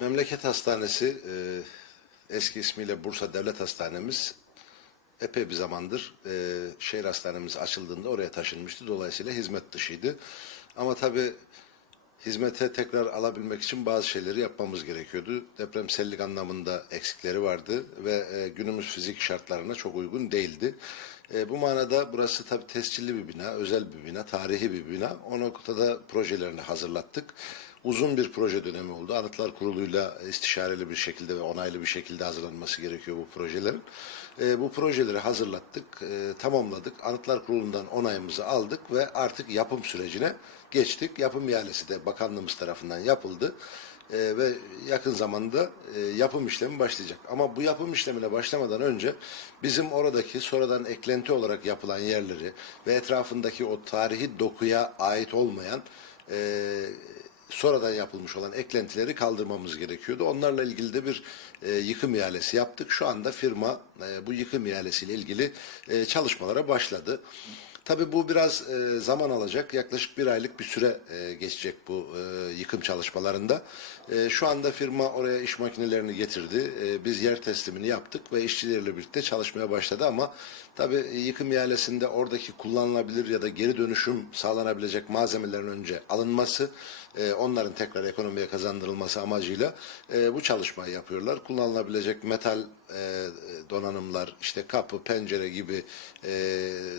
Memleket Hastanesi e, eski ismiyle Bursa Devlet Hastanemiz epey bir zamandır e, şehir hastanemiz açıldığında oraya taşınmıştı. Dolayısıyla hizmet dışıydı. Ama tabii hizmete tekrar alabilmek için bazı şeyleri yapmamız gerekiyordu. Depremsellik anlamında eksikleri vardı ve e, günümüz fizik şartlarına çok uygun değildi. E, bu manada burası tabii tescilli bir bina, özel bir bina, tarihi bir bina. O noktada projelerini hazırlattık. Uzun bir proje dönemi oldu. Anıtlar Kurulu'yla istişareli bir şekilde ve onaylı bir şekilde hazırlanması gerekiyor bu projelerin. E, bu projeleri hazırlattık, e, tamamladık. Anıtlar Kurulu'ndan onayımızı aldık ve artık yapım sürecine geçtik. Yapım ihalesi de bakanlığımız tarafından yapıldı. E, ve yakın zamanda e, yapım işlemi başlayacak. Ama bu yapım işlemine başlamadan önce bizim oradaki sonradan eklenti olarak yapılan yerleri ve etrafındaki o tarihi dokuya ait olmayan e, sonradan yapılmış olan eklentileri kaldırmamız gerekiyordu. Onlarla ilgili de bir e, yıkım ihalesi yaptık. Şu anda firma e, bu yıkım ihalesiyle ilgili e, çalışmalara başladı. Tabii bu biraz e, zaman alacak. Yaklaşık bir aylık bir süre e, geçecek bu e, yıkım çalışmalarında. E, şu anda firma oraya iş makinelerini getirdi. E, biz yer teslimini yaptık ve işçileriyle birlikte çalışmaya başladı ama tabii yıkım ihalesinde oradaki kullanılabilir ya da geri dönüşüm sağlanabilecek malzemelerin önce alınması, e, onların tekrar ekonomiye kazandırılması amacıyla e, bu çalışmayı yapıyorlar. Kullanılabilecek metal e, donanımlar, işte kapı, pencere gibi e,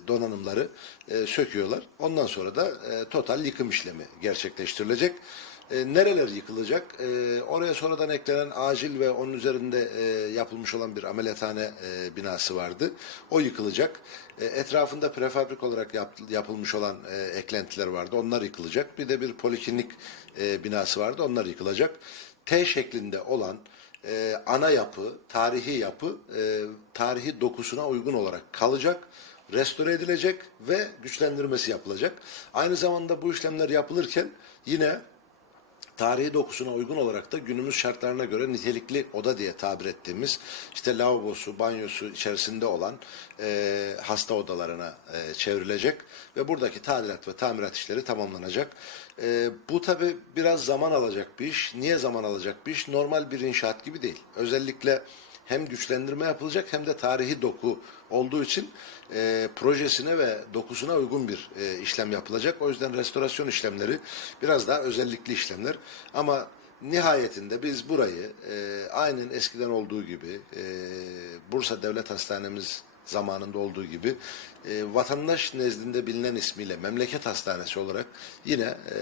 donanımları e, söküyorlar. Ondan sonra da e, total yıkım işlemi gerçekleştirilecek. E, nereler yıkılacak? E, oraya sonradan eklenen acil ve onun üzerinde e, yapılmış olan bir ameliyathane e, binası vardı. O yıkılacak. E, etrafında prefabrik olarak yap- yapılmış olan e, eklentiler vardı. Onlar yıkılacak. Bir de bir poliklinik e, binası vardı. Onlar yıkılacak. T şeklinde olan e, ana yapı, tarihi yapı, e, tarihi dokusuna uygun olarak kalacak restore edilecek ve güçlendirmesi yapılacak. Aynı zamanda bu işlemler yapılırken yine tarihi dokusuna uygun olarak da günümüz şartlarına göre nitelikli oda diye tabir ettiğimiz işte lavabosu, banyosu içerisinde olan e, hasta odalarına e, çevrilecek ve buradaki tadilat ve tamirat işleri tamamlanacak. E, bu tabi biraz zaman alacak bir iş. Niye zaman alacak bir iş? Normal bir inşaat gibi değil. Özellikle hem güçlendirme yapılacak hem de tarihi doku olduğu için e, projesine ve dokusuna uygun bir e, işlem yapılacak. O yüzden restorasyon işlemleri biraz daha özellikli işlemler. Ama nihayetinde biz burayı e, aynen eskiden olduğu gibi e, Bursa Devlet Hastanemiz zamanında olduğu gibi e, vatandaş nezdinde bilinen ismiyle memleket hastanesi olarak yine e,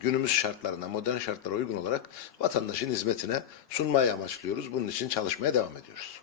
günümüz şartlarına, modern şartlara uygun olarak vatandaşın hizmetine sunmayı amaçlıyoruz. Bunun için çalışmaya devam ediyoruz.